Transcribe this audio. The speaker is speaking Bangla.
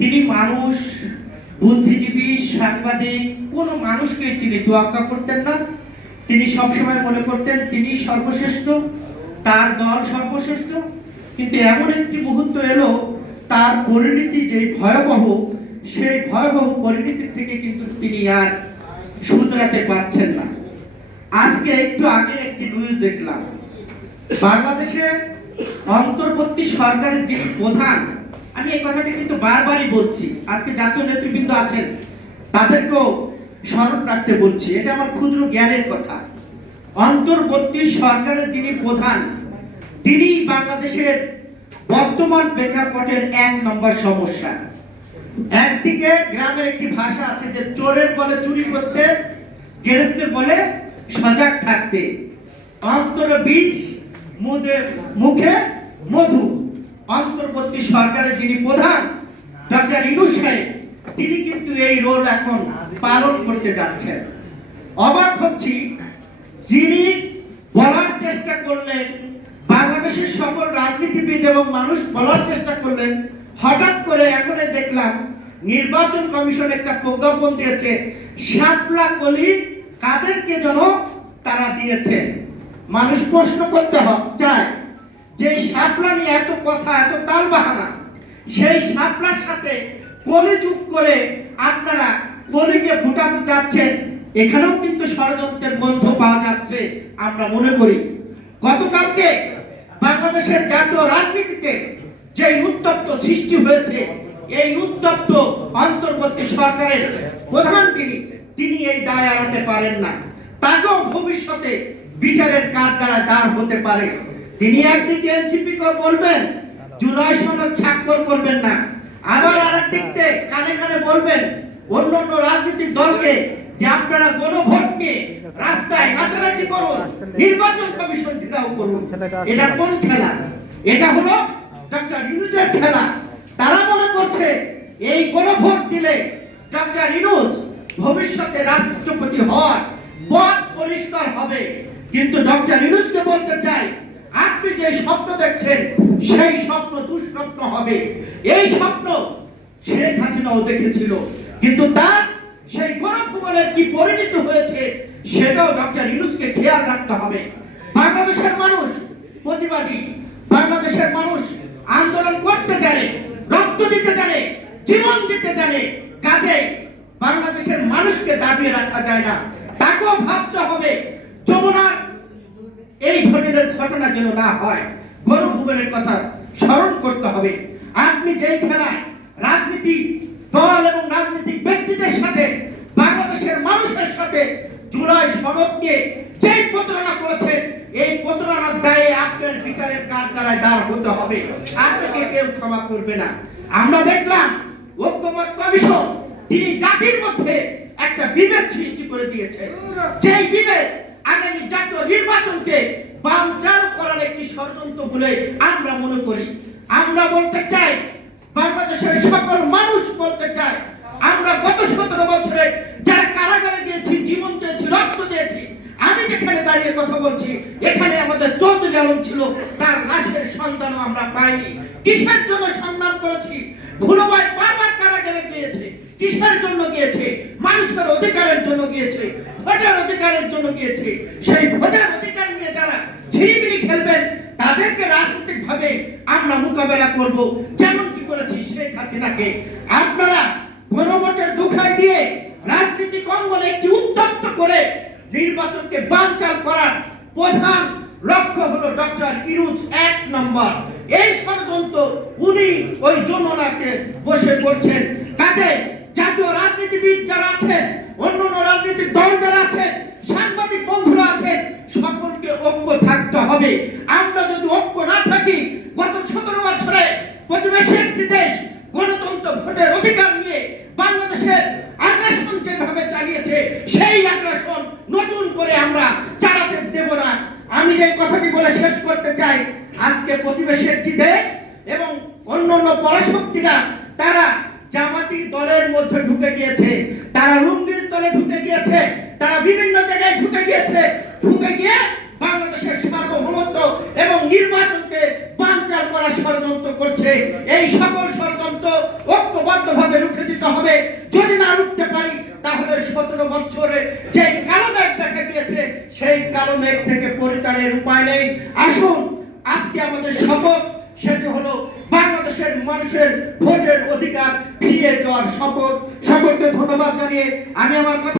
তিনি মানুষ, বুদ্ধিজীবী, সাংবাদিক কোনো মানুষকে তিনি তোয়াক্কা করতেন না। তিনি সবসময় মনে করতেন তিনি সর্বশ্রেষ্ঠ, তার দল সর্বশ্রেষ্ঠ। কিন্তু এমন একটি মুহূর্ত এলো, তার পরিণতি যে ভয়াবহ, সেই ভয়াবহ পরিণতির থেকে কিন্তু তিনি আর শুধরাতে পারছেন না। আজকে একটু আগে একটি নিউজ দেখলাম, বাংলাদেশে অন্তর্বর্তী সরকারের যে প্রধান, আমি এই কথাটি কিন্তু বারবারই বলছি, আজকে জাতীয় নেতৃবৃন্দ আছেন তাদেরকেও স্মরণ রাখতে বলছি, এটা আমার ক্ষুদ্র জ্ঞানের কথা। অন্তর্বর্তী সরকারের যিনি প্রধান, তিনি বাংলাদেশের বর্তমান প্রেক্ষাপটের 1 নম্বর সমস্যা। একদিকে গ্রামের একটি ভাষা আছে যে চোরের বলে চুরি করতে, গেরস্তের বলে সজাগ থাকতে, অন্তরে বিষ মুখে মধু। অন্তর্বর্তী সরকারের যিনি প্রধান ডক্টর ইউনূস সাহেব, তিনি কিন্তু এই রোল এখন পালন করতে যাচ্ছেন। অবাক হচ্ছি, যিনি বলার চেষ্টা করলেন, বাংলাদেশের সকল রাজনীতিবিদ এবং মানুষ বলার চেষ্টা করলেন, হঠাৎ করে এখন দেখলাম নির্বাচন কমিশন একটা প্রজ্ঞাপন দিয়েছে, শাপলা কলি কাদেরকে যেন তারা দিয়েছে। মানুষ প্রশ্ন করতে চায় যে শাপলা নিয়ে এত কথা, এত তালবাহানা, সেই শাপলার সাথে কলি যুগ করে আপনারা কলিকে ফুটাতে চাচ্ছেন। এখানেও কিন্তু ষড়যন্ত্রের গন্ধ পাওয়া যাচ্ছে আমরা মনে করি। গতকালকে বাংলাদেশের জাতীয় রাজনীতিতে যে উত্তপ্ত সৃষ্টি হয়েছে, এই উত্তপ্ত অন্তর্বর্তী সরকারের প্রধান তিনি এই দায় এড়াতে পারেন না। তাকেও ভবিষ্যতে বিচারের কাঠগড়ায় দাঁড় হতে পারে। তিনি একদিকে এনসিপি কে বলবেন জুলাই সনদ স্বাক্ষর করবেন না, আবার আরেকদিকে কানে কানে বলবেন অন্যান্য রাজনৈতিক দলকে যে আপনারা গণভোট নিয়ে রাস্তায় নাচানাচি করুন, নির্বাচন কমিশন ঘেরাও করুন। এটা কোন খেলা? এটা হলো ডক্টর ইউনূসের খেলা। তারা মনে করছে এই গণভোট দিলে ডক্টর ইউনূস ভবিষ্যতে রাষ্ট্রপতি হওয়ার পথ পরিষ্কার হবে। কিন্তু ডক্টর ইউনূসকে বলতে চাই, আপনি যে স্বপ্ন দেখছেন সেই স্বপ্ন দুঃস্বপ্ন হবে। এই স্বপ্ন শেখ হাসিনাও দেখেছিল, কিন্তু তার সেই গণভবনের কি পরিণতি হয়েছে সেটাও ডক্টর ইউনূসকে খেয়াল রাখতে হবে। বাংলাদেশের মানুষ প্রতিবাদী, বাংলাদেশের মানুষ আন্দোলন করতে জানে, রক্ত দিতে জানে, জীবন দিতে জানে। কাজে বাংলাদেশের মানুষকে দাবিয়ে রাখা যায় না, তাকেও ভাবতে হবে যমুনার এই ধরনের ঘটনা যেন না হয়। গণভবনের কথা স্মরণ করতে হবে। আপনি যেই খেলায় রাজনীতি দল এবং রাজনৈতিক ব্যক্তিদের সাথে, বাংলাদেশের মানুষের সাথে জুলাই সনদ নিয়ে যেই প্রতারণা করেছেন, এই প্রতারণার দায়ে আপনার বিচারের কাঠগড়ায় দাঁড় হতে হবে। আপনাকে কেউ ক্ষমা করবে না। আমরা দেখলাম ঐক্যমত্য কমিশন তিনি জাতির মধ্যে একটা বিভেদ সৃষ্টি করে দিয়েছে, যেই বিভেদ আগামী জাতীয় নির্বাচনকে বানচাল করার একটি ষড়যন্ত্র বলে আমরা মনে করি। আমরা বলতে চাই, বাংলাদেশের সকল মানুষ বলতে চায়, আমরা গত 17 বছরে যারা কারাগারে গিয়েছি, জীবন দিয়েছি, রক্ত দিয়েছি, আমি যেখানে দাঁড়িয়ে কথা বলছি এখানে আমাদের চৌধুরী আলম ছিল, তার লাশের সন্ধানও আমরা পাইনি। কিসের জন্য সংগ্রাম করেছি? ভুলভাই বারবার কারাগারে গিয়েছে, কিসের জন্য গিয়েছে? মানুষের অধিকারের জন্য গিয়েছে, ভোটের অধিকারের জন্য গিয়েছে। সেই ভোটের অধিকার নিয়ে যারা ঝিরিমিরি খেলবেন তাদেরকে রাজনৈতিক ভাবে আমরা মোকাবেলা করব, যেমন কি করেছি শেখ হাসিনাকে। আপনারা গণভোটের দোহাই দিয়ে রাজনীতিক অঙ্গনে একটি উত্তপ্ত করে নির্বাচনকে বানচাল করার প্রধান লক্ষ্য হলো ডক্টর ইউনূস 1 নম্বর। এই ষড়যন্ত্র উনি ওই যমুনাকে বসে করছেন। কাজে জাতীয় রাজনীতিবিদ যারা আছেন, অন্যান্য রাজনৈতিক দল যারা আছেন, সাংবাদিক বন্ধুরা আছেন, সকলকে ঐক্য থাকতে হবে। আমরা যদি ঐক্য না থাকি, গত 17 বছরে প্রতিবেশী একটি দেশ গণতন্ত্র ভোটের অধিকার নিয়ে বাংলাদেশের আগ্রাসন যেভাবে চালিয়েছে, সেই আগ্রাসন নতুন করে আমরা চালাতে দেব না। আমি যে কথাটি বলে শেষ করতে চাই, আজকে প্রতিবেশী একটি দেশ এবং অন্যান্য পরাশক্তিরা তারা জামাতি দলের মধ্যে ঢুকে গিয়েছে, তারা লুঙ্গির দলে ঢুকে গিয়েছে, তারা বিভিন্ন জায়গায় ঢুকে গিয়েছে, ঢুকে গিয়ে বাংলাদেশের সার্বভৌমত্ব এবং নির্বাচনকে বানচাল করার ষড়যন্ত্র করছে। এই সকল ষড়যন্ত্র ঐক্যবদ্ধ ঐক্যবদ্ধভাবে রুখে দিতে হবে। যদি না রুখতে পারি তাহলে 17 বছরে যে কালো মেঘ দেখা গিয়েছে সেই কালো মেঘ থেকে পরিত্রাণের উপায় নেই। আসুন আজকে আমাদের শপথ, সেটি হলো বাংলাদেশের মানুষের ভোটের অধিকার ফিরিয়ে দেওয়ার শপথ। সকলকে ধন্যবাদ জানিয়ে আমি আমার কথা